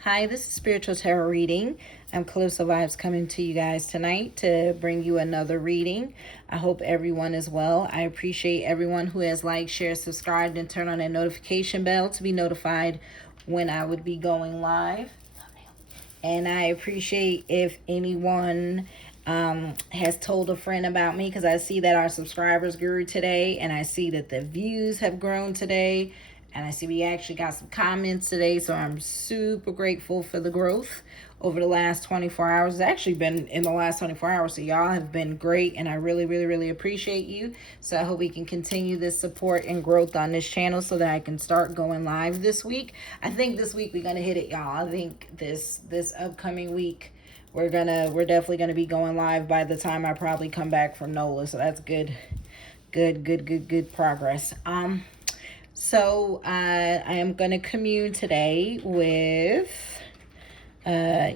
Hi, this is Spiritual Tarot Reading. I'm Calypso Vibes coming to you guys tonight to bring you another reading. I hope everyone is well. I appreciate everyone who has liked, shared, subscribed, and turned on that notification bell to be notified when I would be going live. And I appreciate if anyone has told a friend about me, because I see that our subscribers grew today, and I see that the views have grown today, and I see we actually got some comments today, so I'm super grateful for the growth over the last 24 hours. It's actually been in the last 24 hours, so y'all have been great, and I really appreciate you. So I hope we can continue this support and growth on this channel so that I can start going live this week. I think this week we're gonna hit it, y'all. I think this upcoming week we're definitely gonna be going live by the time I probably come back from NOLA. So that's good progress. So I am gonna commune today with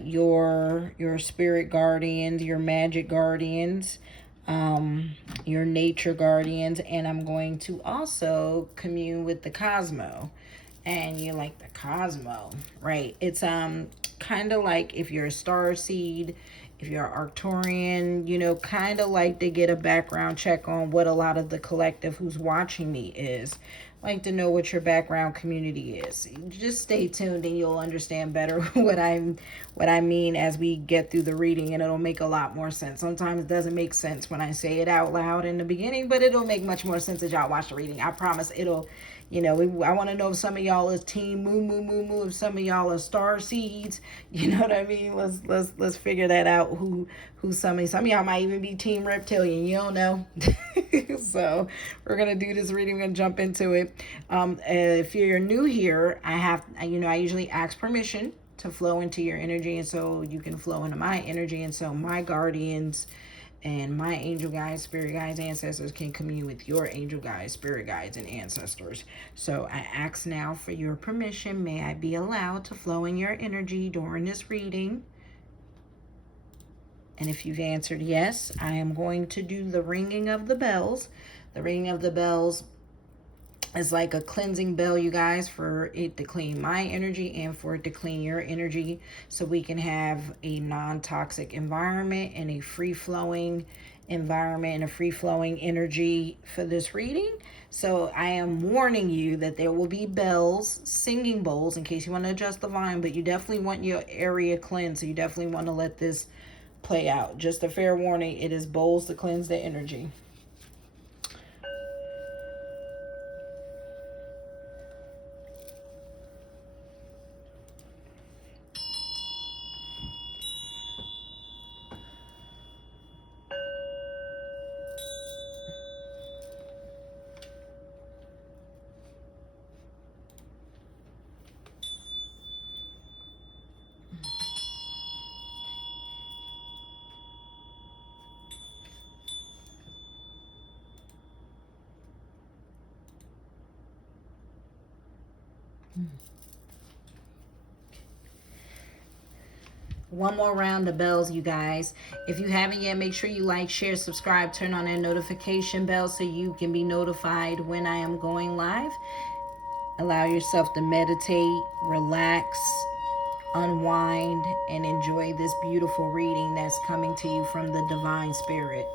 your spirit guardians, your magic guardians, your nature guardians, and I'm going to also commune with the Cosmo. And you like the Cosmo, right? It's kind of like if you're a star seed, if you're Arcturian, you know, kind of like to get a background check on what a lot of the collective who's watching me is. Like to know what your background community is. Just stay tuned and you'll understand better what I mean as we get through the reading, and it'll make a lot more sense. Sometimes it doesn't make sense when I say it out loud in the beginning, but it'll make much more sense as y'all watch the reading. I promise it'll, you know, I want to know if some of y'all is team moo, if some of y'all are star seeds, you know what I mean? Let's figure that out. Who some of y'all might even be team reptilian, you don't know. So we're gonna do this reading. We're gonna jump into it. If you're new here, I usually ask permission to flow into your energy, and so you can flow into my energy, and so my guardians and my angel guides, spirit guides, ancestors can commune with your angel guides, spirit guides, and ancestors. So I ask now for your permission. May I be allowed to flow in your energy during this reading? And if you've answered yes, I am going to do the ringing of the bells. The ringing of the bells is like a cleansing bell, you guys, for it to clean my energy and for it to clean your energy, so we can have a non-toxic environment and a free-flowing environment and a free-flowing energy for this reading. So I am warning you that there will be bells, singing bowls, in case you want to adjust the volume, but you definitely want your area cleansed, so you definitely want to let this play out. Just a fair warning, it is bowls to cleanse the energy. One more round of bells, you guys. If you haven't yet, make sure you like, share, subscribe, turn on that notification bell so you can be notified when I am going live. Allow yourself to meditate, relax, unwind, and enjoy this beautiful reading that's coming to you from the Divine Spirit.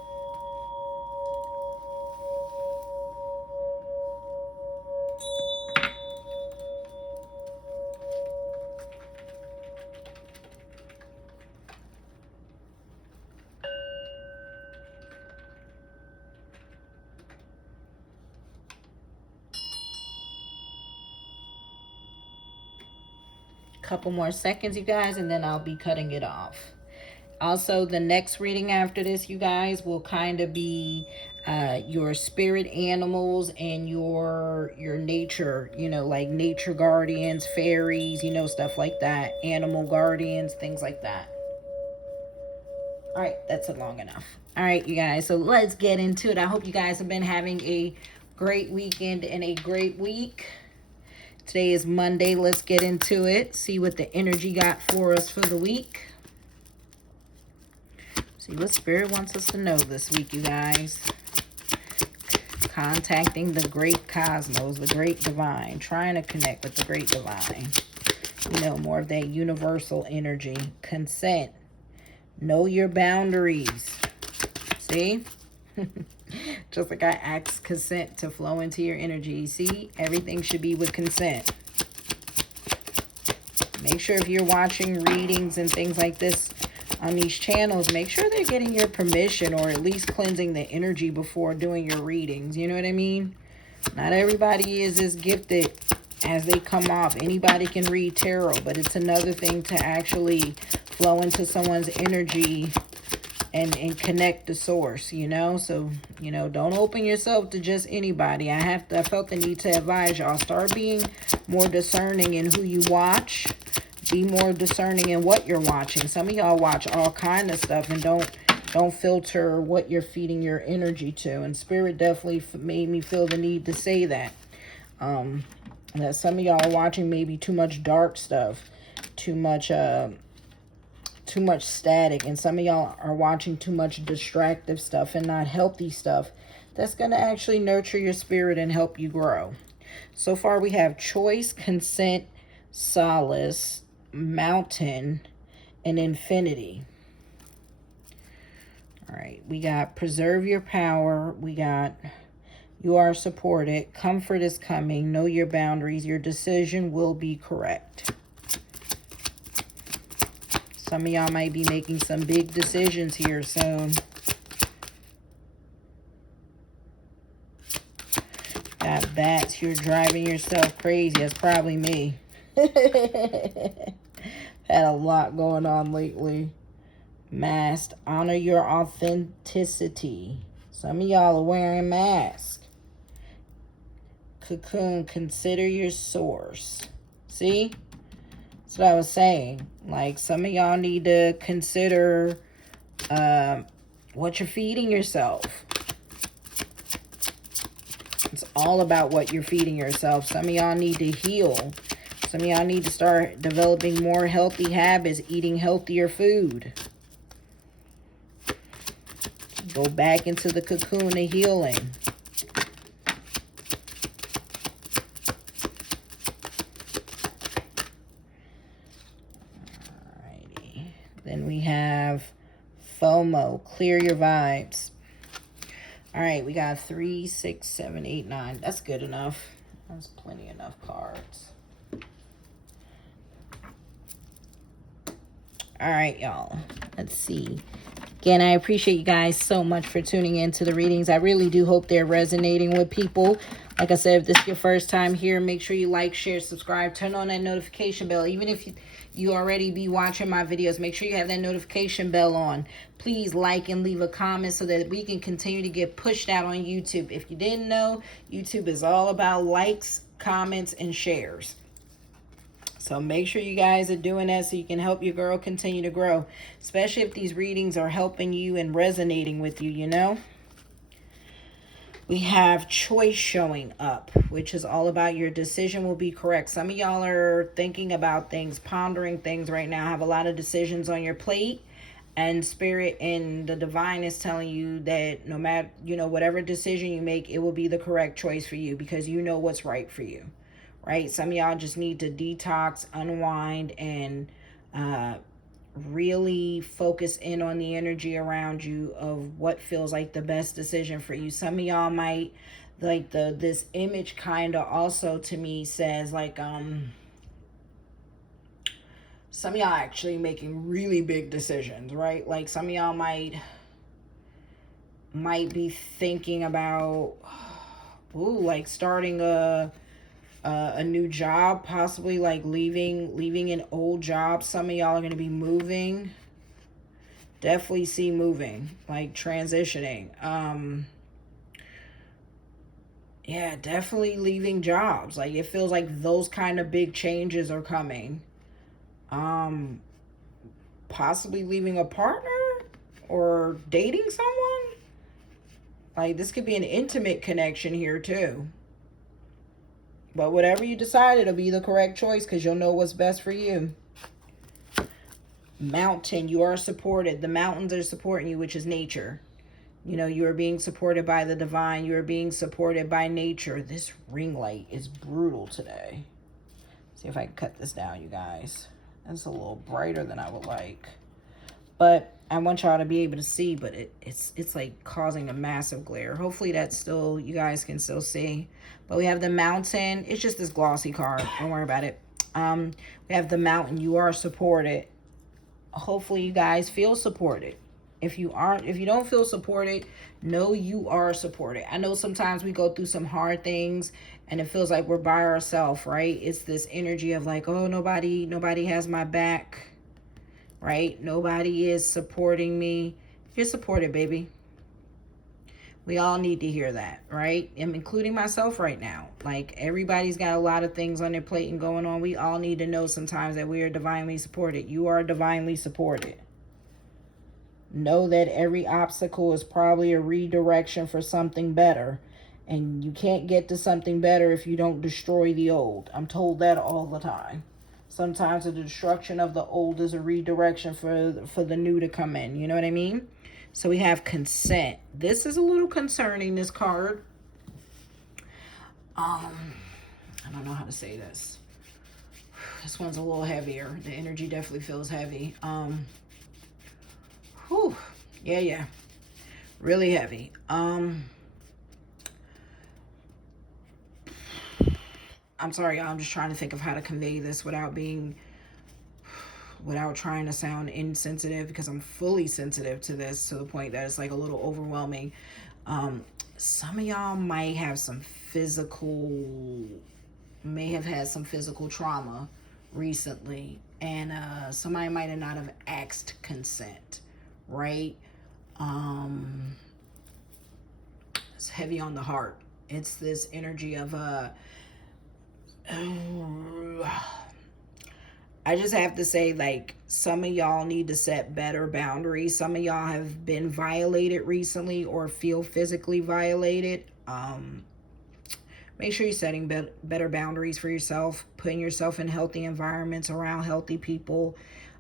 Couple more seconds, you guys, and then I'll be cutting it off. Also, the next reading after this, you guys, will kind of be your spirit animals and your nature, you know, like nature guardians, fairies, you know, stuff like that, animal guardians, things like that. All right, that's long enough. All right, you guys, so let's get into it. I hope you guys have been having a great weekend and a great week. Today is Monday. Let's get into it. See what the energy got for us for the week. See what Spirit wants us to know this week, you guys. Contacting the great cosmos, the great divine. Trying to connect with the great divine. You know, more of that universal energy. Consent. Know your boundaries. See? Just like I asked consent to flow into your energy. See? Everything should be with consent. Make sure if you're watching readings and things like this on these channels, make sure they're getting your permission or at least cleansing the energy before doing your readings. You know what I mean? Not everybody is as gifted as they come off. Anybody can read tarot, but it's another thing to actually flow into someone's energy and connect the source, you know? So, you know, don't open yourself to just anybody. I felt the need to advise y'all. Start being more discerning in who you watch. Be more discerning in what you're watching. Some of y'all watch all kind of stuff and don't filter what you're feeding your energy to. And Spirit definitely made me feel the need to say that. That some of y'all are watching maybe too much dark stuff, too much static, and some of y'all are watching too much distractive stuff and not healthy stuff that's going to actually nurture your spirit and help you grow. So far we have choice, consent, solace, mountain, and infinity. All right, we got preserve your power. We got you are supported. Comfort is coming. Know your boundaries. Your decision will be correct. Some of y'all might be making some big decisions here soon. Got bats. You're driving yourself crazy. That's probably me. Had a lot going on lately. Masked. Honor your authenticity. Some of y'all are wearing masks. Cocoon. Consider your source. See? That's what I was saying. Like, some of y'all need to consider what you're feeding yourself. It's all about what you're feeding yourself. Some of y'all need to heal. Some of y'all need to start developing more healthy habits, eating healthier food. Go back into the cocoon of healing. Alrighty. Then we have FOMO, clear your vibes. All right, we got 3, 6, 7, 8, 9. That's good enough. That's plenty enough cards. All right, y'all. Let's see. Again, I appreciate you guys so much for tuning in to the readings. I really do hope they're resonating with people. Like I said, if this is your first time here, make sure you like, share, subscribe, turn on that notification bell. Even if you already be watching my videos, make sure you have that notification bell on. Please like and leave a comment so that we can continue to get pushed out on YouTube. If you didn't know, YouTube is all about likes, comments, and shares. So make sure you guys are doing that so you can help your girl continue to grow. Especially if these readings are helping you and resonating with you, you know. We have choice showing up, which is all about your decision will be correct. Some of y'all are thinking about things, pondering things right now, have a lot of decisions on your plate. And Spirit and the divine is telling you that no matter, you know, whatever decision you make, it will be the correct choice for you because you know what's right for you. Right? Some of y'all just need to detox, unwind, and really focus in on the energy around you of what feels like the best decision for you. Some of y'all might, like this image kind of also to me says like, some of y'all actually making really big decisions, right? Like some of y'all might be thinking about, like starting a new job, possibly like leaving an old job. Some of y'all are going to be moving. Definitely see moving, like transitioning. Yeah, definitely leaving jobs. Like it feels like those kind of big changes are coming. Possibly leaving a partner or dating someone. Like this could be an intimate connection here too. But whatever you decide, it'll be the correct choice because you'll know what's best for you. Mountain, you are supported. The mountains are supporting you, which is nature. You know, you are being supported by the divine. You are being supported by nature. This ring light is brutal today. See if I can cut this down, you guys. It's a little brighter than I would like. But I want y'all to be able to see, but it's like causing a massive glare. Hopefully that's still, you guys can still see. But we have the mountain. It's just this glossy card. Don't worry about it. We have the mountain. You are supported. Hopefully you guys feel supported. If you don't feel supported, know you are supported. I know sometimes we go through some hard things and it feels like we're by ourselves, right? It's this energy of like, oh, nobody has my back, right? Nobody is supporting me. You're supported, baby. We all need to hear that, right? I'm including myself right now. Like, everybody's got a lot of things on their plate and going on. We all need to know sometimes that we are divinely supported. You are divinely supported. Know that every obstacle is probably a redirection for something better. And you can't get to something better if you don't destroy the old. I'm told that all the time. Sometimes the destruction of the old is a redirection for the new to come in. You know what I mean? So we have consent. This is a little concerning, this card. I don't know how to say this. This one's a little heavier. The energy definitely feels heavy. Yeah. Really heavy. I'm sorry, y'all. I'm just trying to think of how to convey this without trying to sound insensitive, because I'm fully sensitive to this to the point that it's like a little overwhelming. Some of y'all may have had some physical trauma recently, and somebody might have not have asked consent, right? It's heavy on the heart. It's this energy of I just have to say, like, some of y'all need to set better boundaries. Some of y'all have been violated recently or feel physically violated. Make sure you're setting better boundaries for yourself, putting yourself in healthy environments around healthy people.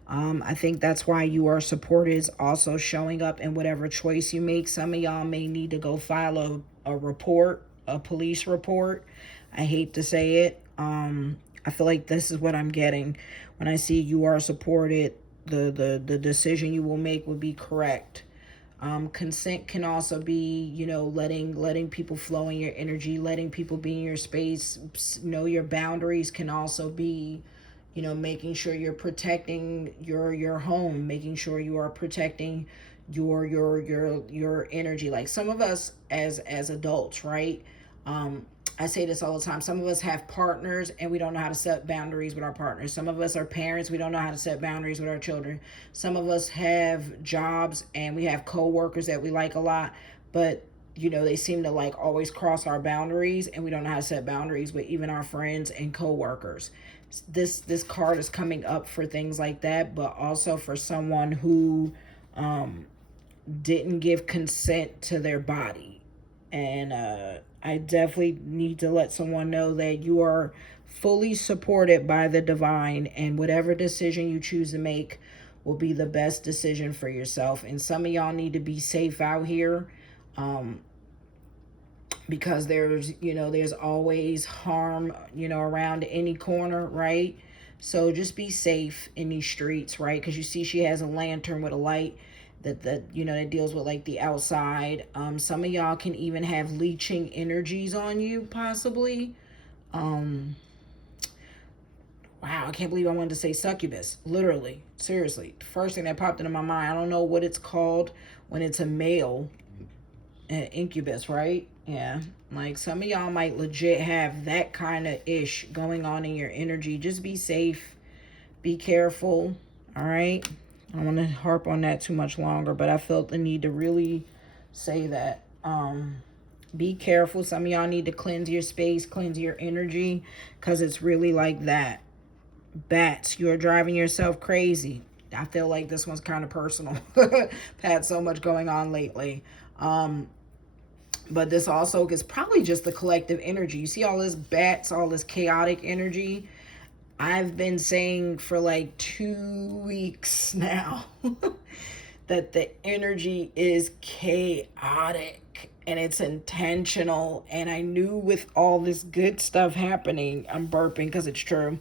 I think that's why you are supported, is also showing up in whatever choice you make. Some of y'all may need to go file a report, a police report. I hate to say it. I feel like this is what I'm getting when I see you are supported. The decision you will make will be correct. Consent can also be, letting people flow in your energy, letting people be in your space. Know your boundaries can also be, making sure you're protecting your home, making sure you are protecting your energy. Like, some of us as adults, right? I say this all the time. Some of us have partners and we don't know how to set boundaries with our partners. Some of us are parents. We don't know how to set boundaries with our children. Some of us have jobs and we have co-workers that we like a lot, but they seem to like always cross our boundaries, and we don't know how to set boundaries with even our friends and co-workers. This card is coming up for things like that, but also for someone who didn't give consent to their body. And I definitely need to let someone know that you are fully supported by the divine, and whatever decision you choose to make will be the best decision for yourself. And some of y'all need to be safe out here, because there's always harm, around any corner, right? So just be safe in these streets, right? Because you see she has a lantern with a light that deals with like the outside. Some of y'all can even have leeching energies on you, possibly. Wow, I can't believe I wanted to say succubus. Literally, seriously, the first thing that popped into my mind. I don't know what it's called when it's a male. Incubus, right? Yeah, like some of y'all might legit have that kind of ish going on in your energy. Just be safe, be careful. All right, I don't want to harp on that too much longer, but I felt the need to really say that. Be careful. Some of y'all need to cleanse your space, cleanse your energy, because it's really like that. Bats, you're driving yourself crazy. I feel like this one's kind of personal. I've had so much going on lately. But this also is probably just the collective energy. You see all this bats, all this chaotic energy. I've been saying for like 2 weeks now that the energy is chaotic and it's intentional. And I knew with all this good stuff happening, I'm burping because it's true.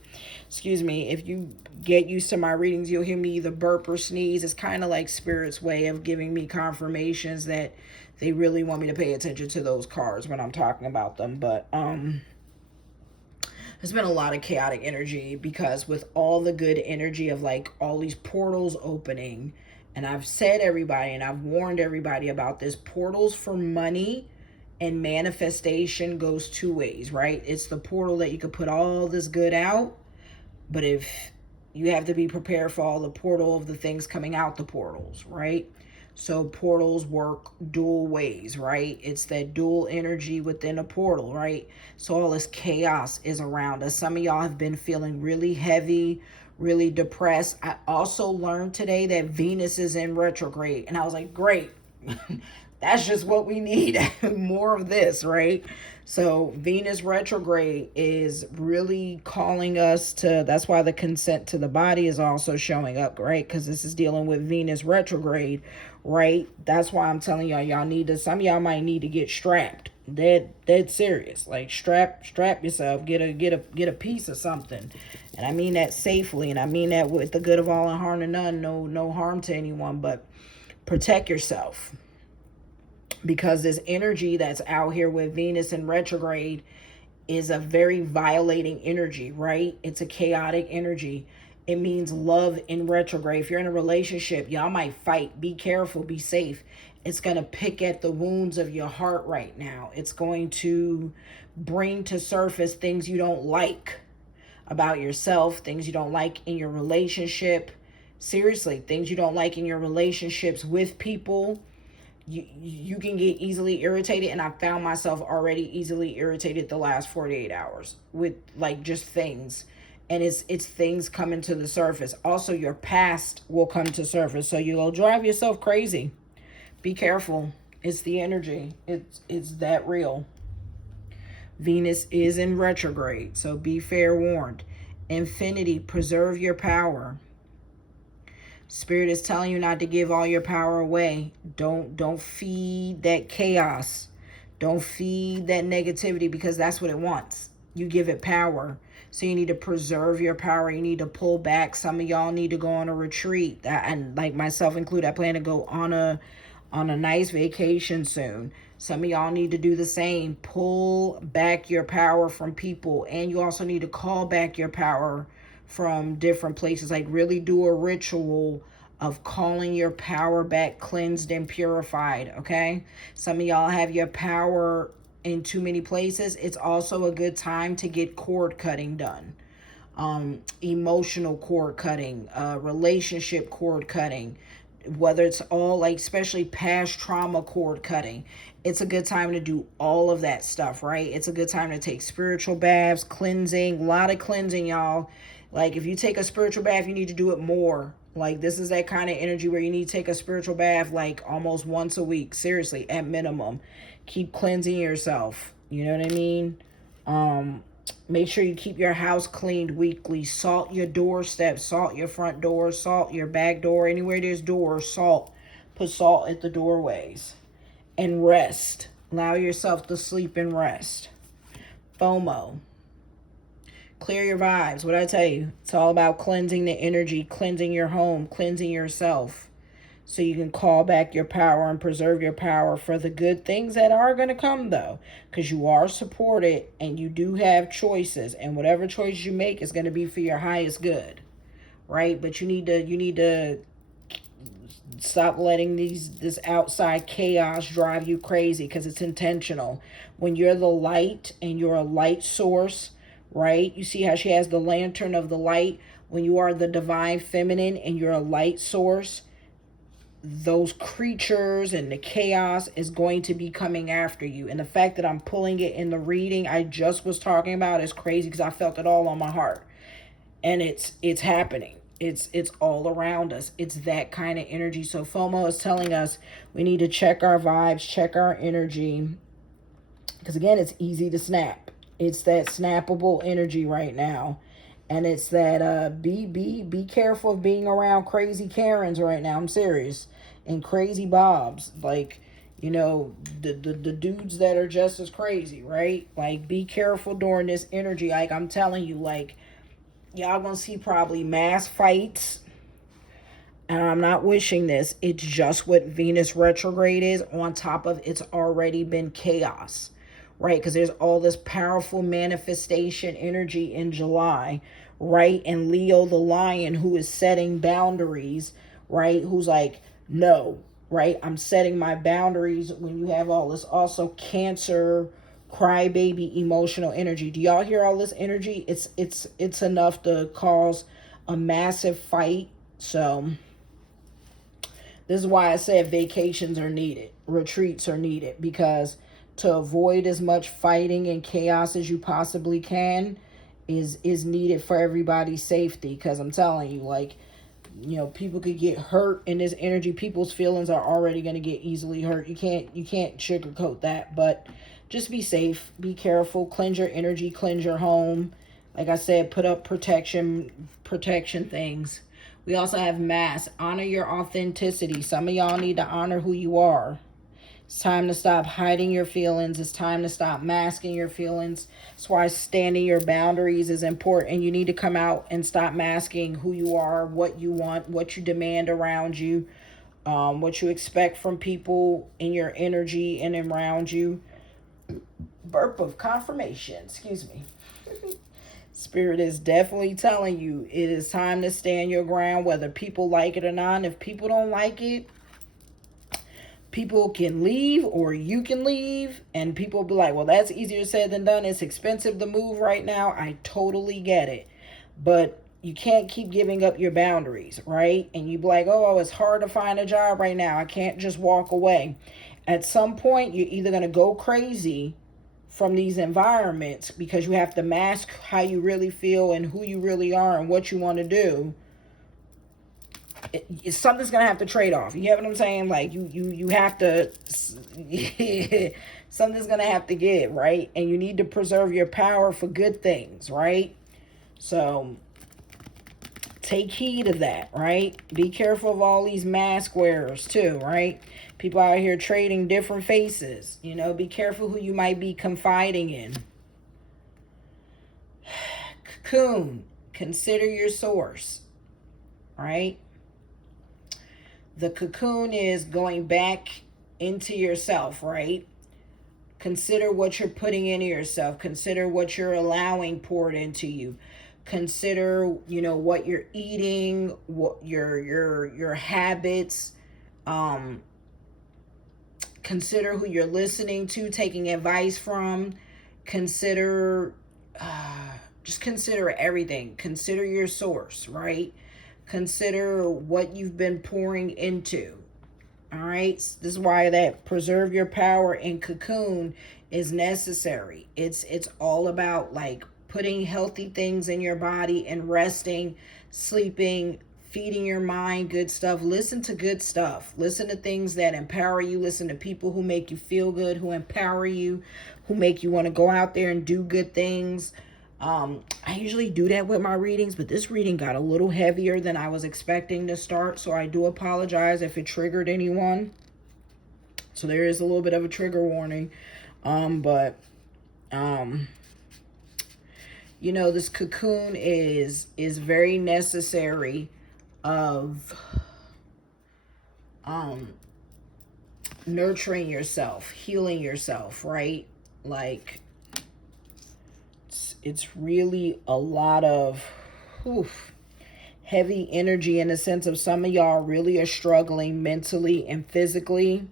Excuse me. If you get used to my readings, you'll hear me either burp or sneeze. It's kind of like Spirit's way of giving me confirmations that they really want me to pay attention to those cards when I'm talking about them. But there's been a lot of chaotic energy because with all the good energy of like all these portals opening, and I've said everybody and I've warned everybody about this, portals for money and manifestation goes two ways, right? It's the portal that you could put all this good out, but if you have to be prepared for all the portal of the things coming out the portals, right? So portals work dual ways, right? It's that dual energy within a portal, right? So all this chaos is around us. Some of y'all have been feeling really heavy, really depressed. I also learned today that Venus is in retrograde. And I was like, great. That's just what we need. More of this, right? So Venus retrograde is really calling us to, that's why the consent to the body is also showing up, right? Because this is dealing with Venus retrograde, right? That's why I'm telling y'all need to, some of y'all might need to get strapped. Dead serious. Like strap yourself, get a piece of something. And I mean that safely, and I mean that with the good of all and harm to none, no harm to anyone, but protect yourself. Because this energy that's out here with Venus in retrograde is a very violating energy, right? It's a chaotic energy. It means love in retrograde. If you're in a relationship, y'all might fight. Be careful, be safe. It's going to pick at the wounds of your heart right now. It's going to bring to surface things you don't like about yourself, things you don't like in your relationship. Seriously, things you don't like in your relationships with people. You can get easily irritated, and I found myself already easily irritated the last 48 hours with like just things, and it's things coming to the surface. Also, your past will come to surface, so you'll drive yourself crazy. Be careful. It's the energy. It's that real. Venus is in retrograde, so be fair warned. Infinity, preserve your power. Spirit is telling you not to give all your power away. Don't feed that chaos. Don't feed that negativity, because that's what it wants. You give it power. So you need to preserve your power. You need to pull back. Some of y'all need to go on a retreat. And like myself included, I plan to go on a nice vacation soon. Some of y'all need to do the same. Pull back your power from people. And you also need to call back your power from different places. Like really do a ritual of calling your power back cleansed and purified, okay? Some of y'all have your power in too many places. It's also a good time to get cord cutting done. Emotional cord cutting, relationship cord cutting, whether it's all like especially past trauma cord cutting. It's a good time to do all of that stuff, right? It's a good time to take spiritual baths, cleansing, a lot of cleansing, y'all. Like if you take a spiritual bath, you need to do it more. Like this is that kind of energy where you need to take a spiritual bath like almost once a week. Seriously, at minimum. Keep cleansing yourself. You know what I mean? Make sure you keep your house cleaned weekly. Salt your doorsteps, salt your front door, salt your back door. Anywhere there's doors, salt. Put salt at the doorways. And rest. Allow yourself to sleep and rest. FOMO. Clear your vibes. What I tell you, it's all about cleansing the energy, cleansing your home, cleansing yourself, so you can call back your power and preserve your power for the good things that are going to come, though, because you are supported and you do have choices, and whatever choice you make is going to be for your highest good, right? But you need to stop letting this outside chaos drive you crazy, because it's intentional. When you're the light and you're a light source, right? You see how she has the lantern of the light? When you are the divine feminine and you're a light source, those creatures and the chaos is going to be coming after you. And the fact that I'm pulling it in the reading I just was talking about is crazy, because I felt it all on my heart. And it's happening. It's all around us. It's that kind of energy. So FOMO is telling us we need to check our vibes, check our energy, because again, it's easy to snap. It's that snappable energy right now. And it's that be careful of being around crazy Karens right now. I'm serious. and crazy Bobs. Like, you know, the dudes that are just as crazy, right? Like, be careful during this energy. Like, I'm telling you, like, y'all gonna see probably mass fights. And I'm not wishing this. It's just what Venus retrograde is. On top of it's already been chaos, right? Because there's all this powerful manifestation energy in July, right? And Leo the lion, who is setting boundaries, right? Who's like, no, right? I'm setting my boundaries. When you have all this also Cancer, crybaby emotional energy. Do y'all hear all this energy? It's enough to cause a massive fight. So this is why I said vacations are needed, retreats are needed, because to avoid as much fighting and chaos as you possibly can is needed for everybody's safety. Because I'm telling you, like, you know, people could get hurt in this energy. People's feelings are already going to get easily hurt. You can't sugarcoat that. But just be safe, be careful, cleanse your energy, cleanse your home. Like I said, put up protection things. We also have mass. Honor your authenticity. Some of y'all need to honor who you are. It's time to stop hiding your feelings. It's time to stop masking your feelings. That's why standing your boundaries is important. You need to come out and stop masking who you are, what you want, what you demand around you, what you expect from people in your energy and around you. Burp of confirmation. Excuse me. Spirit is definitely telling you it is time to stand your ground, whether people like it or not. And if people don't like it, people can leave or you can leave. And people will be like, well, that's easier said than done. It's expensive to move right now. I totally get it. But you can't keep giving up your boundaries, right? And you be like, oh, it's hard to find a job right now. I can't just walk away. At some point, you're either going to go crazy from these environments because you have to mask how you really feel and who you really are and what you want to do. Something's gonna have to trade off. You get what I'm saying? Like you have to. Something's gonna have to give, right? And you need to preserve your power for good things, right? So take heed of that, right? Be careful of all these mask wearers too, right? People out here trading different faces. You know, be careful who you might be confiding in. Cocoon, consider your source, right? The cocoon is going back into yourself, right? Consider what you're putting into yourself. Consider what you're allowing poured into you. Consider, you know, what you're eating, what your habits. Consider who you're listening to, taking advice from. Consider, just consider everything. Consider your source, right? Consider what you've been pouring into. All right. This is why that preserve your power and cocoon is necessary. It's all about like putting healthy things in your body and resting, sleeping, feeding your mind good stuff. Listen to good stuff. Listen to things that empower you. Listen to people who make you feel good, who empower you, who make you want to go out there and do good things. I usually do that with my readings, but this reading got a little heavier than I was expecting to start, so I do apologize if it triggered anyone. So there is a little bit of a trigger warning. But you know, this cocoon is very necessary of nurturing yourself, healing yourself, right? Like it's really a lot of heavy energy in the sense of some of y'all really are struggling mentally and physically,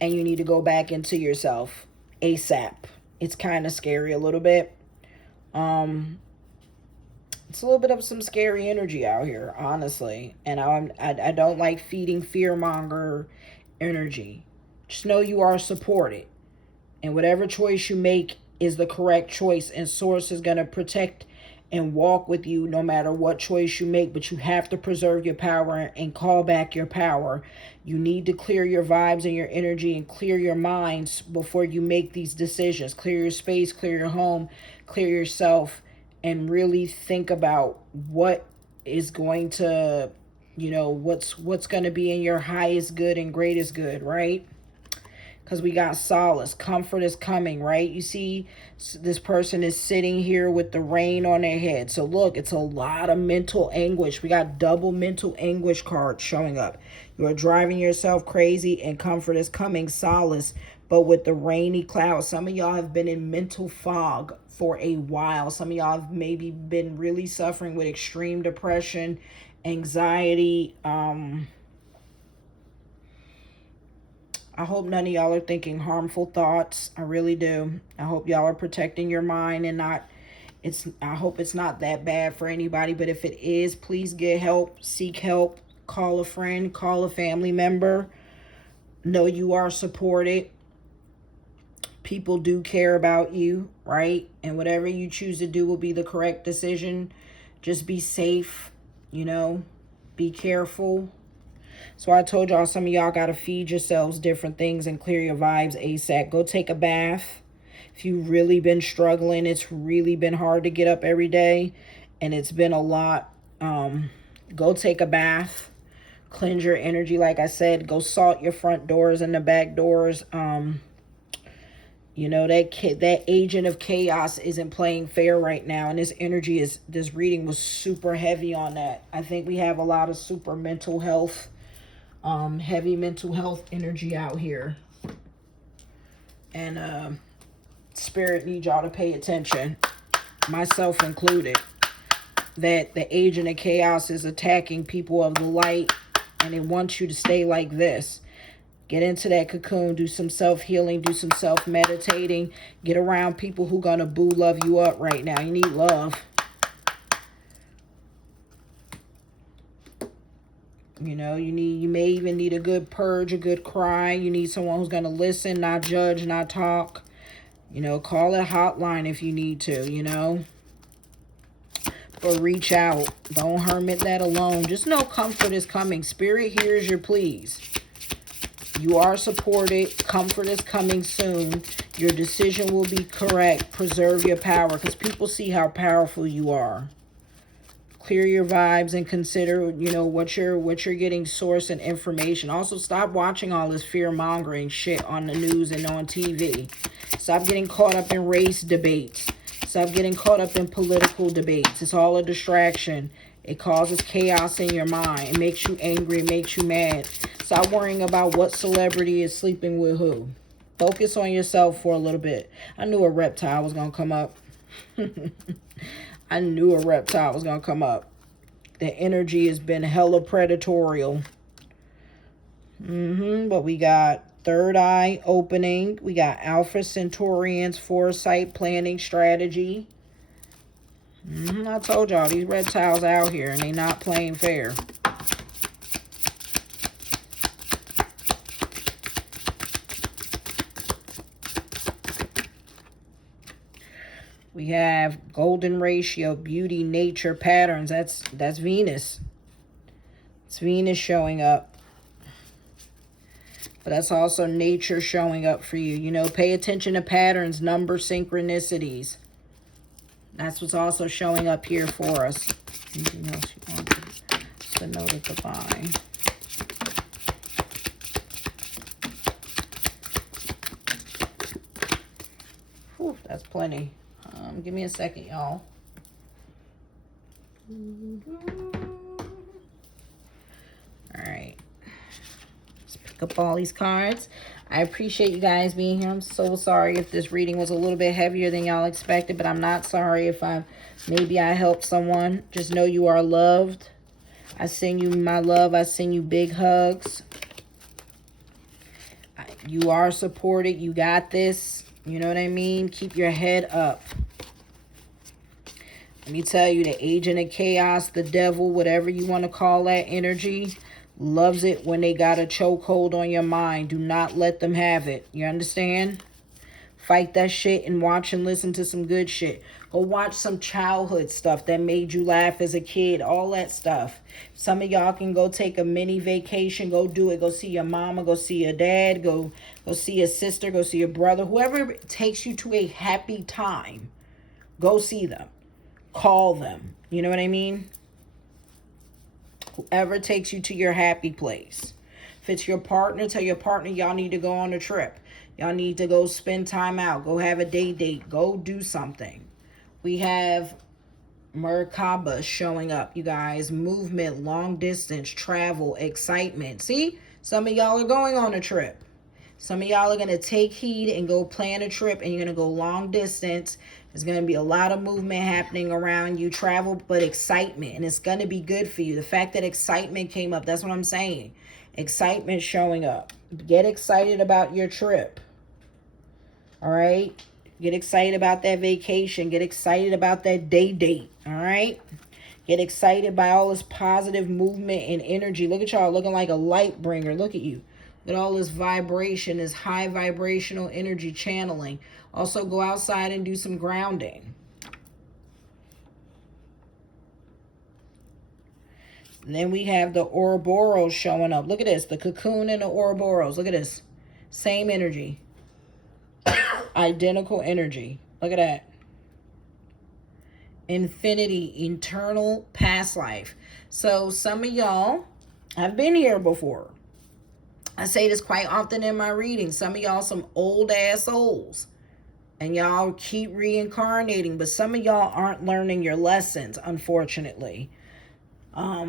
and you need to go back into yourself ASAP. It's kind of scary a little bit. It's a little bit of some scary energy out here, honestly, and I don't like feeding fearmonger energy. Just know you are supported, and whatever choice you make is the correct choice, and source is going to protect and walk with you no matter what choice you make. But you have to preserve your power and call back your power. You need to clear your vibes and your energy and clear your minds before you make these decisions. Clear your space, clear your home, clear yourself, and really think about what is going to You know, what's going to be in your highest good and greatest good, right? Because we got solace. Comfort is coming, right? You see, this person is sitting here with the rain on their head. So look, it's a lot of mental anguish. We got double mental anguish cards showing up. You are driving yourself crazy, and comfort is coming, solace. But with the rainy clouds, some of y'all have been in mental fog for a while. Some of y'all have maybe been really suffering with extreme depression, anxiety, I hope none of y'all are thinking harmful thoughts. I really do. I hope y'all are protecting your mind and not, I hope it's not that bad for anybody, but if it is, please get help, seek help, call a friend, call a family member. Know you are supported. People do care about you, right? And whatever you choose to do will be the correct decision. Just be safe, you know, be careful. So I told y'all, some of y'all got to feed yourselves different things and clear your vibes ASAP. Go take a bath. If you've really been struggling, it's really been hard to get up every day, and it's been a lot. Go take a bath. Cleanse your energy, like I said. Go salt your front doors and the back doors. You know, that agent of chaos isn't playing fair right now, and this reading was super heavy on that. I think we have a lot of super mental health, heavy mental health energy out here, and spirit needs y'all to pay attention, myself included, that the agent of chaos is attacking people of the light, and it wants you to stay like this. Get into that cocoon, do some self-healing, do some self-meditating, get around people who gonna boo love you up right now. You need love. You know, you may even need a good purge, a good cry. You need someone who's gonna listen, not judge, not talk. You know, call a hotline if you need to, you know. But reach out. Don't hermit that alone. Just know comfort is coming. Spirit hears your pleas. You are supported. Comfort is coming soon. Your decision will be correct. Preserve your power, because people see how powerful you are. Clear your vibes and consider, you know, what you're getting source and information. Also, stop watching all this fear-mongering shit on the news and on TV. Stop getting caught up in race debates. Stop getting caught up in political debates. It's all a distraction. It causes chaos in your mind. It makes you angry. It makes you mad. Stop worrying about what celebrity is sleeping with who. Focus on yourself for a little bit. I knew a reptile was going to come up. I knew a reptile was going to come up. The energy has been hella predatorial. But we got third eye opening. We got Alpha Centaurians, foresight, planning, strategy. I told y'all, these reptiles out here, and they not playing fair. We have golden ratio, beauty, nature, patterns. That's Venus. It's Venus showing up. But that's also nature showing up for you. You know, pay attention to patterns, numbers, synchronicities. That's what's also showing up here for us. Anything else you want to know the divine? Whew, that's plenty. Give me a second, y'all. All right. Let's pick up all these cards. I appreciate you guys being here. I'm so sorry if this reading was a little bit heavier than y'all expected, but I'm not sorry if maybe I helped someone. Just know you are loved. I send you my love. I send you big hugs. You are supported. You got this. You know what I mean? Keep your head up. Let me tell you, the agent of chaos, the devil, whatever you want to call that energy, loves it when they got a chokehold on your mind. Do not let them have it. You understand? Fight that shit and watch and listen to some good shit. Go watch some childhood stuff that made you laugh as a kid. All that stuff. Some of y'all can go take a mini vacation. Go do it. Go see your mama. Go see your dad. Go see your sister. Go see your brother. Whoever takes you to a happy time. Go see them. Call them. You know what I mean? Whoever takes you to your happy place. If it's your partner, tell your partner y'all need to go on a trip. Y'all need to go spend time out. Go have a date. Go do something. We have Merkaba showing up, you guys. Movement, long distance, travel, excitement. See? Some of y'all are going on a trip. Some of y'all are going to take heed and go plan a trip, and you're going to go long distance. There's going to be a lot of movement happening around you, travel, but excitement, and it's going to be good for you. The fact that excitement came up, that's what I'm saying. Excitement showing up. Get excited about your trip. All right? Get excited about that vacation. Get excited about that date. All right? Get excited by all this positive movement and energy. Look at y'all looking like a light bringer. Look at you. Look at all this vibration, this high vibrational energy channeling. Also, go outside and do some grounding. And then we have the Ouroboros showing up. Look at this. The cocoon and the Ouroboros. Look at this. Same energy. Identical energy. Look at that. Infinity, eternal past life. So some of y'all have been here before. I say this quite often in my readings. Some of y'all some old ass souls. And y'all keep reincarnating. But some of y'all aren't learning your lessons, unfortunately. I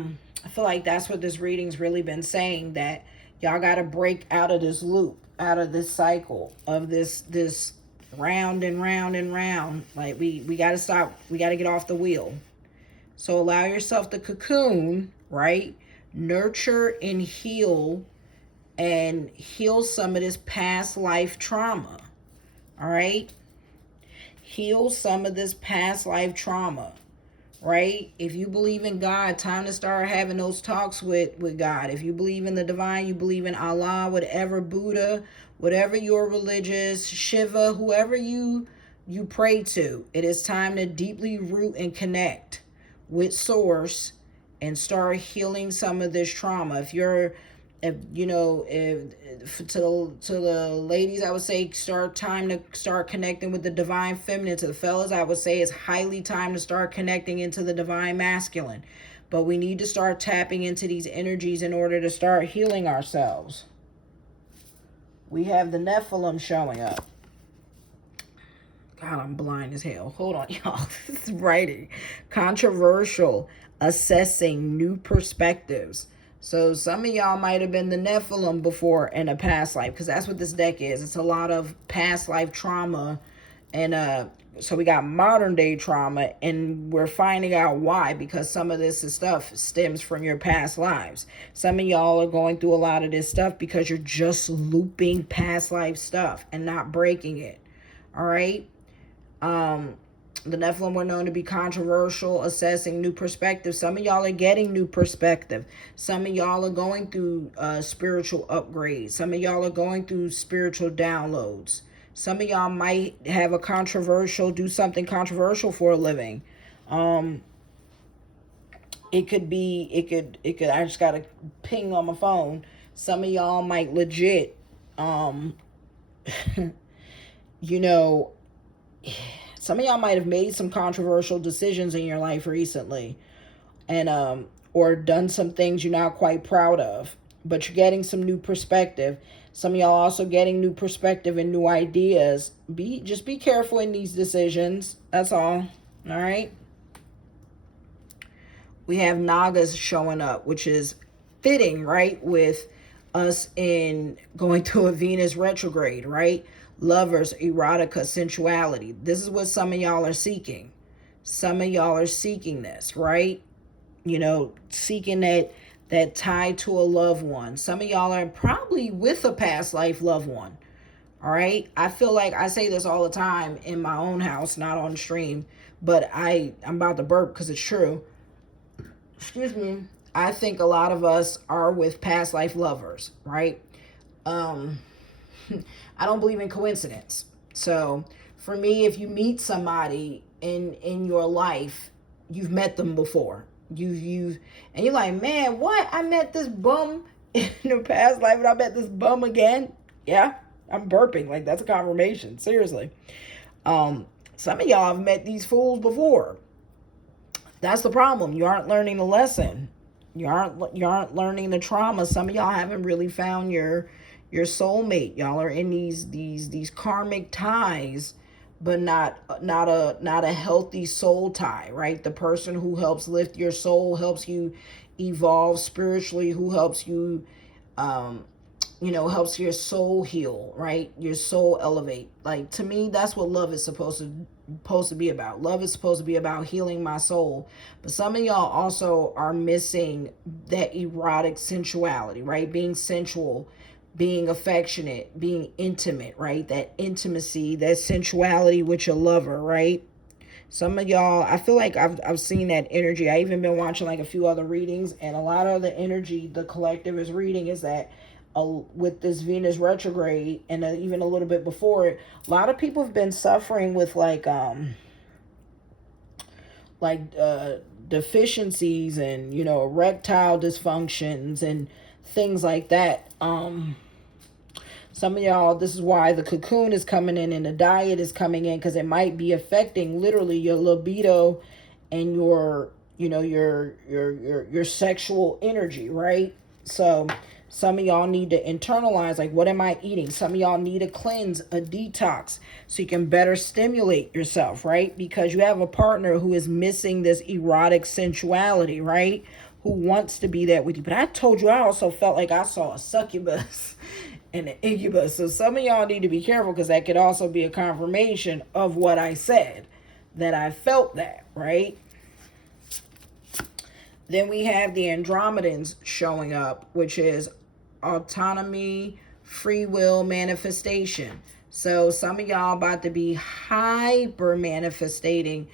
feel like that's what this reading's really been saying. That y'all got to break out of this loop. Out of this cycle. Of this round and round and round. Like we got to stop. We got to get off the wheel. So allow yourself to cocoon, right? Nurture and heal some of this past life trauma. All right? Heal some of this past life trauma, right? If you believe in God, time to start having those talks with God. If you believe in the divine, you believe in Allah, whatever, Buddha, whatever your religious, Shiva, whoever you pray to, it is time to deeply root and connect with source and start healing some of this trauma. If to the ladies, I would say time to start connecting with the divine feminine. To the fellas, I would say it's highly time to start connecting into the divine masculine. But we need to start tapping into these energies in order to start healing ourselves. We have the Nephilim showing up. God, I'm blind as hell. Hold on, y'all. This is writing. Controversial. Assessing new perspectives. So some of y'all might have been the Nephilim before in a past life, because that's what this deck is. It's a lot of past life trauma. And so we got modern day trauma, and we're finding out why, because some of this stuff stems from your past lives. Some of y'all are going through a lot of this stuff because you're just looping past life stuff and not breaking it. All right? The Nephilim were known to be controversial, assessing new perspectives. Some of y'all are getting new perspective. Some of y'all are going through spiritual upgrades. Some of y'all are going through spiritual downloads. Some of y'all might have do something controversial for a living. It could, I just got a ping on my phone. Some of y'all might legit, some of y'all might have made some controversial decisions in your life recently, and or done some things you're not quite proud of, but you're getting some new perspective. Some of y'all also getting new perspective and new ideas. Just be careful in these decisions. That's all. All right. We have Nagas showing up, which is fitting, right, with us in going to a Venus retrograde, right? Lovers, erotica, sensuality. This is what some of y'all are seeking. Some of y'all are seeking this, right? Seeking that tie to a loved one. Some of y'all are probably with a past life loved one. All right. I feel like I say this all the time in my own house, not on stream, but I'm about to burp because it's true. Excuse me. I think a lot of us are with past life lovers, right? I don't believe in coincidence. So for me, if you meet somebody in your life, you've met them before. And you're like, man, what? I met this bum in the past life and I met this bum again. Yeah, I'm burping. Like, that's a confirmation. Seriously. Some of y'all have met these fools before. That's the problem. You aren't learning the lesson. You aren't learning the trauma. Some of y'all haven't really found your soulmate. Y'all are in these karmic ties, but not a healthy soul tie, right? The person who helps lift your soul, helps you evolve spiritually, who helps you um helps your soul heal, right? Your soul elevate. Like, to me, that's what love is supposed to be about. Love is supposed to be about healing my soul. But some of y'all also are missing that erotic sensuality, right? Being sensual, being affectionate, being intimate, right? That intimacy, that sensuality with your lover, right? Some of y'all, I feel like I've seen that energy. I even been watching like a few other readings, and a lot of the energy the collective is reading is that with this Venus retrograde, and even a little bit before it, a lot of people have been suffering with like deficiencies and erectile dysfunctions and things like that. Some of y'all, this is why the cocoon is coming in and the diet is coming in, because it might be affecting literally your libido and your sexual energy, right? So some of y'all need to internalize, like, what am I eating? Some of y'all need a cleanse, a detox, so you can better stimulate yourself, right? Because you have a partner who is missing this erotic sensuality, right? Who wants to be that with you. But I told you, I also felt like I saw a succubus and an incubus. So some of y'all need to be careful, because that could also be a confirmation of what I said, that I felt that, right? Then we have the Andromedans showing up, which is autonomy, free will, manifestation. So some of y'all about to be hyper manifesting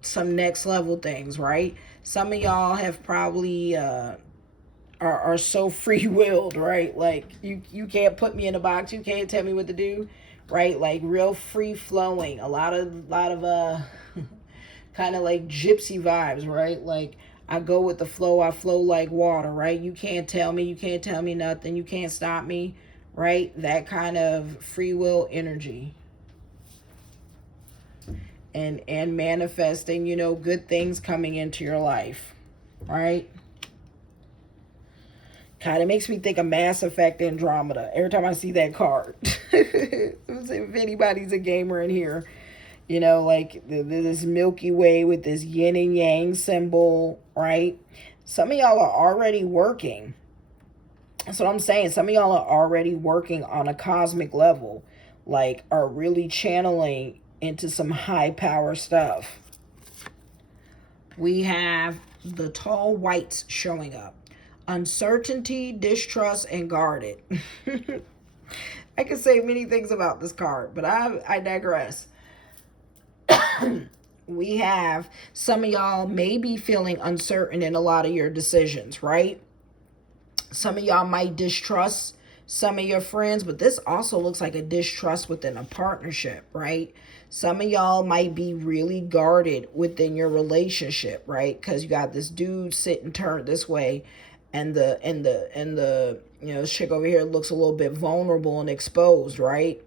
some next level things, right? Some of y'all have probably are so free willed, right? Like, you can't put me in a box, you can't tell me what to do, right? Like, real free flowing, a lot of kind of like gypsy vibes, right? Like, I go with the flow, I flow like water, right? You can't tell me nothing, you can't stop me, right? That kind of free will energy. And manifesting, good things coming into your life, right? Kind of makes me think of Mass Effect Andromeda every time I see that card. If anybody's a gamer in here, like this Milky Way with this yin and yang symbol, right? Some of y'all are already working. That's what I'm saying. Some of y'all are already working on a cosmic level, like, are really channeling into some high power stuff. We have the tall whites showing up. Uncertainty, distrust, and guarded. I could say many things about this card, but I digress. We have some of y'all may be feeling uncertain in a lot of your decisions, right? Some of y'all might distrust some of your friends, but this also looks like a distrust within a partnership, right? Some of y'all might be really guarded within your relationship, right? Because you got this dude sitting turned this way, and the chick over here looks a little bit vulnerable and exposed, right?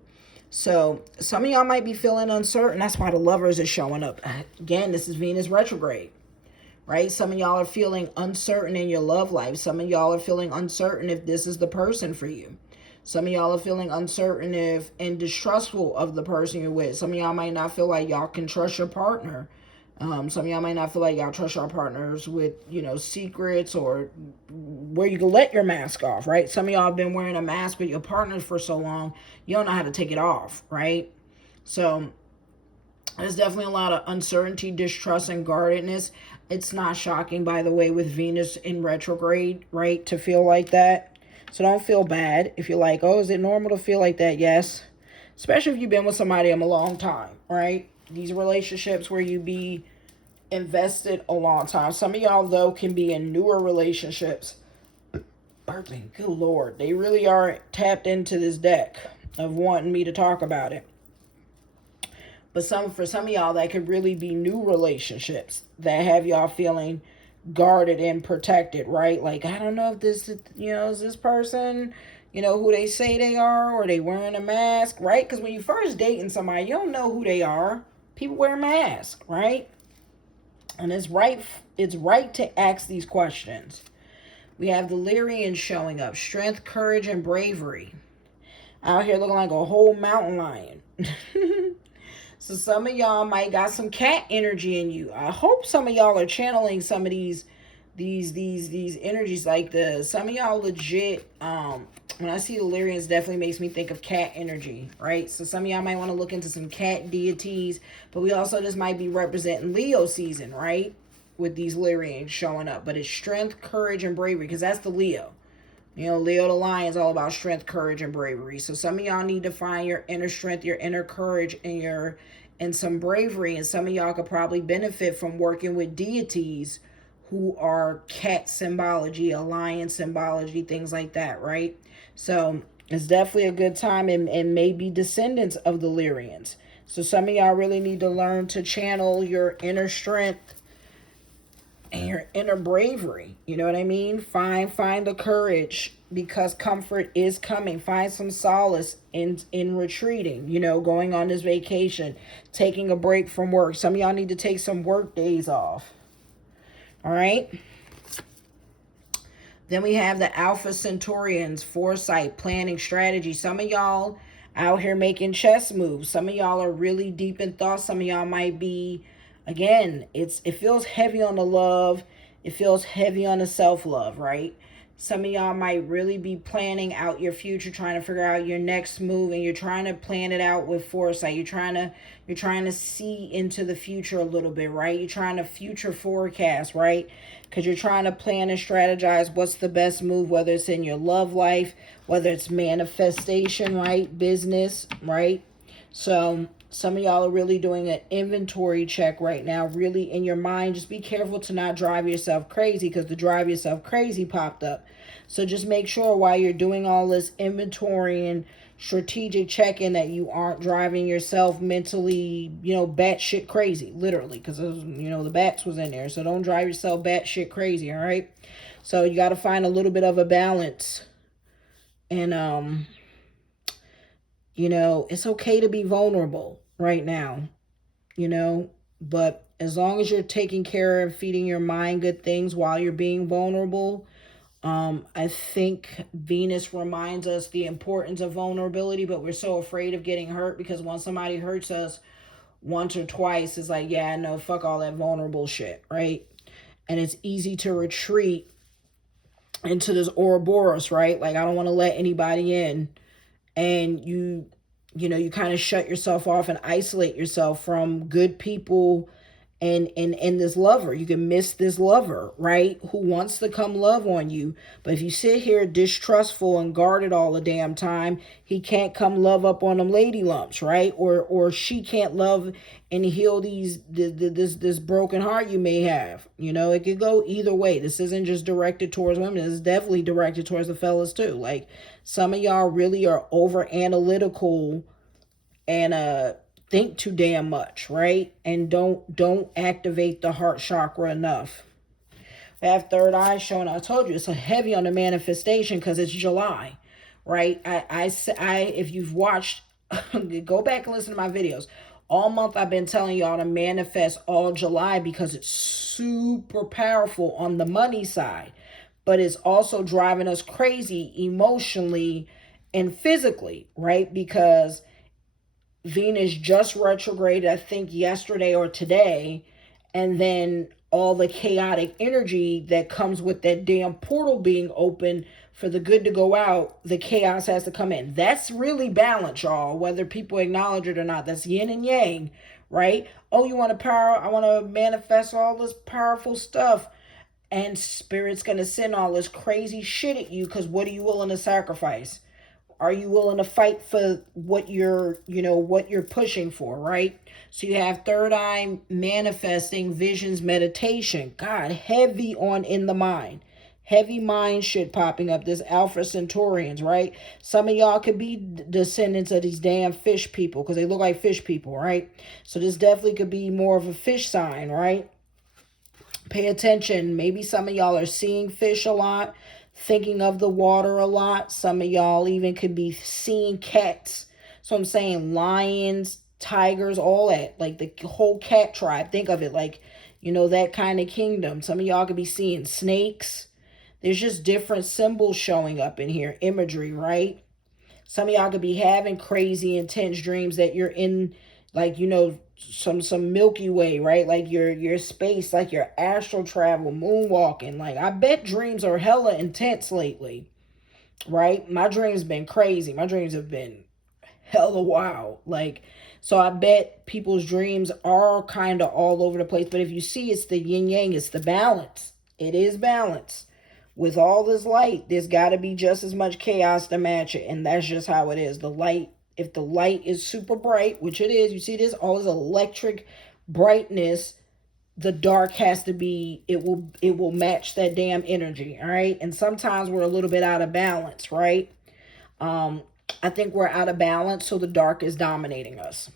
So some of y'all might be feeling uncertain. That's why the Lovers is showing up. Again, this is Venus retrograde, right? Some of y'all are feeling uncertain in your love life. Some of y'all are feeling uncertain if this is the person for you. Some of y'all are feeling uncertain if and distrustful of the person you're with. Some of y'all might not feel like y'all can trust your partner. Some of y'all might not feel like y'all trust your partners with, secrets, or where you can let your mask off, right? Some of y'all have been wearing a mask with your partners for so long, you don't know how to take it off, right? So there's definitely a lot of uncertainty, distrust, and guardedness. It's not shocking, by the way, with Venus in retrograde, right, to feel like that. So don't feel bad if you're like, oh, is it normal to feel like that? Yes. Especially if you've been with somebody a long time, right? These relationships where you be invested a long time. Some of y'all, though, can be in newer relationships. Burping, good Lord. They really are tapped into this deck of wanting me to talk about it. But for some of y'all, that could really be new relationships that have y'all feeling guarded and protected, right? Like, I don't know if this, is this person, who they say they are, or they wearing a mask, right? Because when you first dating somebody, you don't know who they are. People wear masks, right? And it's right to ask these questions. We have the Lyrians showing up. Strength, courage, and bravery. Out here looking like a whole mountain lion. So some of y'all might got some cat energy in you. I hope some of y'all are channeling some of these energies. Like the some of y'all legit, when I see the Lyrians, definitely makes me think of cat energy, right? So some of y'all might want to look into some cat deities, but we also, this might be representing Leo season, right? With these Lyrians showing up. But it's strength, courage, and bravery, because that's the Leo. You know, Leo the lion is all about strength, courage, and bravery. So some of y'all need to find your inner strength, your inner courage, and some bravery. And some of y'all could probably benefit from working with deities who are cat symbology, a lion symbology, things like that, right? So it's definitely a good time, and maybe descendants of the Lyrians. So some of y'all really need to learn to channel your inner strength and your inner bravery. You know what I mean? Find the courage, because comfort is coming. Find some solace in retreating, you know, going on this vacation, taking a break from work. Some of y'all need to take some work days off. All right? Then we have the Alpha Centaurians, foresight, planning, strategy. Some of y'all out here making chess moves. Some of y'all are really deep in thought. Some of y'all might be, again, it feels heavy on the love. It feels heavy on the self-love, right? Some of y'all might really be planning out your future, trying to figure out your next move, and you're trying to plan it out with foresight. You're trying to see into the future a little bit, right? You're trying to future forecast, right? Because you're trying to plan and strategize what's the best move, whether it's in your love life, whether it's manifestation, right? Business, right? So some of y'all are really doing an inventory check right now, really in your mind. Just be careful to not drive yourself crazy, because the drive yourself crazy popped up. So just make sure while you're doing all this inventory and strategic check-in that you aren't driving yourself mentally, you know, batshit crazy, literally, because, you know, the bats was in there. So don't drive yourself batshit crazy, all right? So you got to find a little bit of a balance. And, you know, it's okay to be vulnerable right now, you know, but as long as you're taking care of feeding your mind good things while you're being vulnerable, I think Venus reminds us the importance of vulnerability, but we're so afraid of getting hurt, because when somebody hurts us once or twice, it's like, yeah, no, fuck all that vulnerable shit, right? And it's easy to retreat into this Ouroboros, right? Like, I don't want to let anybody in. And you know, you kind of shut yourself off and isolate yourself from good people and this lover. You can miss this lover, right? Who wants to come love on you. But if you sit here distrustful and guarded all the damn time, he can't come love up on them lady lumps, right? Or she can't love and heal this broken heart you may have. You know, it could go either way. This isn't just directed towards women. This is definitely directed towards the fellas too. Like, some of y'all really are over analytical and think too damn much, right? And don't activate the heart chakra enough. We have third eye showing. I told you it's a heavy on the manifestation because it's July, right? I if you've watched, go back and listen to my videos. All month I've been telling y'all to manifest all July, because it's super powerful on the money side, but it's also driving us crazy emotionally and physically, right? Because Venus just retrograded, I think, yesterday or today. And then all the chaotic energy that comes with that damn portal being open for the good to go out, the chaos has to come in. That's really balance, y'all, whether people acknowledge it or not. That's yin and yang, right? Oh, you want to power? I want to manifest all this powerful stuff. And Spirit's going to send all this crazy shit at you, because what are you willing to sacrifice? Are you willing to fight for what what you're pushing for, right? So you have third eye, manifesting, visions, meditation. God, heavy on in the mind. Heavy mind shit popping up. This Alpha Centaurians, right? Some of y'all could be descendants of these damn fish people, because they look like fish people, right? So this definitely could be more of a fish sign, right? Pay attention. Maybe some of y'all are seeing fish a lot, thinking of the water a lot. Some of y'all even could be seeing cats. So I'm saying lions, tigers, all that. Like the whole cat tribe. Think of it like, You know, that kind of kingdom. Some of y'all could be seeing snakes. There's just different symbols showing up in here. Imagery, right? Some of y'all could be having crazy, intense dreams that you're in, like, you know, some Milky Way, right? Like your space, like your astral travel, moonwalking. Like, I bet dreams are hella intense lately, right? My dreams been crazy. My dreams have been hella wild. Like, so I bet people's dreams are kind of all over the place. But if you see, it's the yin yang, it's the balance. It is balance. With all this light, there's got to be just as much chaos to match it. And that's just how it is. The light, if the light is super bright, which it is, you see this, all this electric brightness, the dark has to be, it will match that damn energy. All right. And sometimes we're a little bit out of balance, right? I think we're out of balance, so the dark is dominating us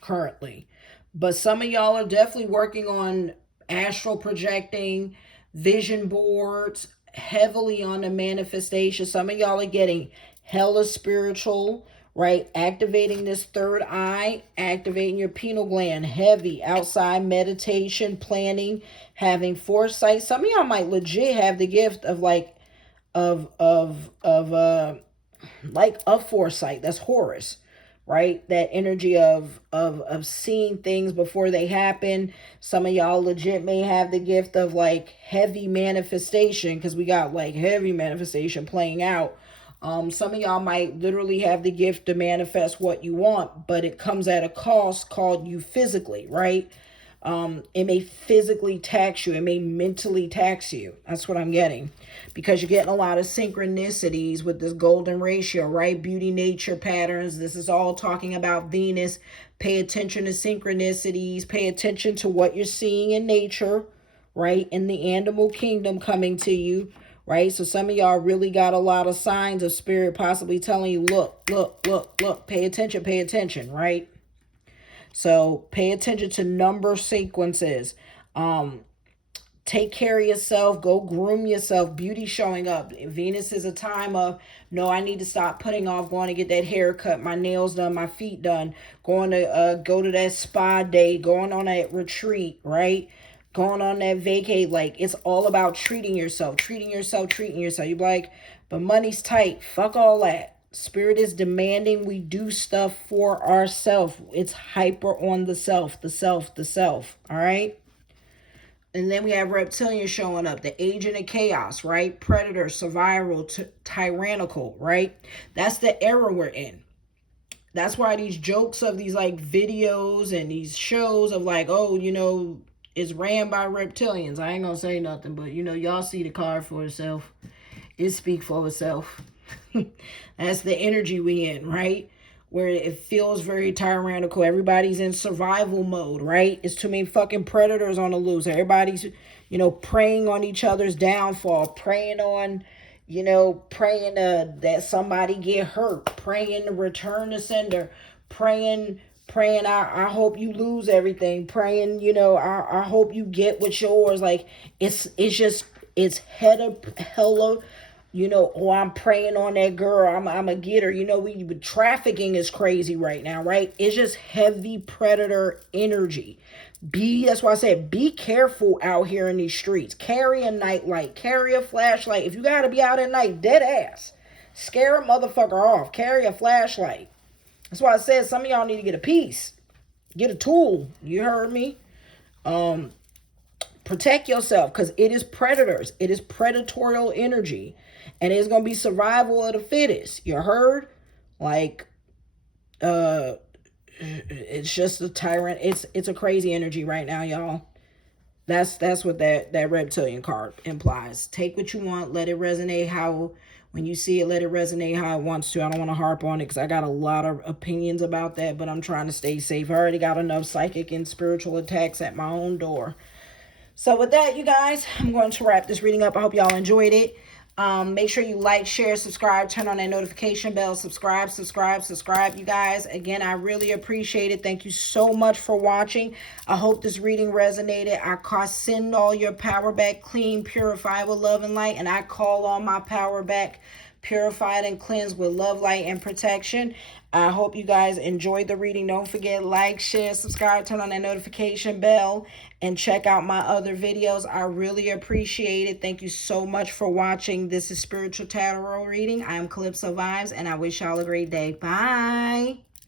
currently. But some of y'all are definitely working on astral projecting, vision boards, heavily on the manifestation. Some of y'all are getting hella spiritual, right? Activating this third eye, activating your pineal gland, heavy outside meditation, planning, having foresight. Some of y'all might legit have the gift of like of foresight. That's Horus, right? That energy of seeing things before they happen. Some of y'all legit may have the gift of like heavy manifestation, because we got like heavy manifestation playing out. Some of y'all might literally have the gift to manifest what you want, but it comes at a cost called you physically, right? It may physically tax you. It may mentally tax you. That's what I'm getting. Because you're getting a lot of synchronicities with this golden ratio, right? Beauty, nature patterns. This is all talking about Venus. Pay attention to synchronicities. Pay attention to what you're seeing in nature, right? In the animal kingdom coming to you, right? So some of y'all really got a lot of signs of spirit possibly telling you, look, look, look, look, pay attention, right? So pay attention to number sequences. Take care of yourself. Go groom yourself. Beauty showing up. Venus is a time of, no, I need to stop putting off going to get that haircut, my nails done, my feet done, going to go to that spa day, going on that retreat, right? Going on that vacate. Like, it's all about treating yourself. You be like, but money's tight. Fuck all that. Spirit is demanding we do stuff for ourselves. It's hyper on the self. All right. And then we have reptilian showing up, the agent of chaos, right? Predator, survival, tyrannical, right? That's the era we're in. That's why these jokes of these like videos and these shows of like, oh, you know, it's ran by reptilians. I ain't gonna say nothing, but you know, y'all see the card for itself. It speak for itself. That's the energy we in, right? Where it feels very tyrannical. Everybody's in survival mode, right? It's too many fucking predators on the loose. Everybody's, you know, preying on each other's downfall, preying that somebody get hurt, praying to return to sender, praying I hope you lose everything, praying, you know, I hope you get what's yours. Like, it's hella, you know, oh, I'm praying on that girl, I'm a get her. You know, trafficking is crazy right now, right? It's just heavy predator energy. That's why I said, be careful out here in these streets. Carry a nightlight, carry a flashlight. If you gotta be out at night, dead ass, scare a motherfucker off, carry a flashlight. That's why I said some of y'all need to get a piece, get a tool. You heard me? Protect yourself, because it is predators. It is predatorial energy. And it's going to be survival of the fittest. You heard? Like, it's just a tyrant. It's a crazy energy right now, y'all. That's what that reptilian card implies. Take what you want. Let it resonate when you see it, let it resonate how it wants to. I don't want to harp on it because I got a lot of opinions about that, but I'm trying to stay safe. I already got enough psychic and spiritual attacks at my own door. So with that, you guys, I'm going to wrap this reading up. I hope y'all enjoyed it. Make sure you like, share, subscribe, turn on that notification bell, subscribe, you guys. Again, I really appreciate it. Thank you so much for watching. I hope this reading resonated. I send all your power back clean, purified with love and light, and I call all my power back purified and cleansed with love, light, and protection. I hope you guys enjoyed the reading. Don't forget, like, share, subscribe, turn on that notification bell, and check out my other videos. I really appreciate it. Thank you so much for watching. This is Spiritual Tarot Reading. I am Calypso Vibes, and I wish y'all a great day. Bye.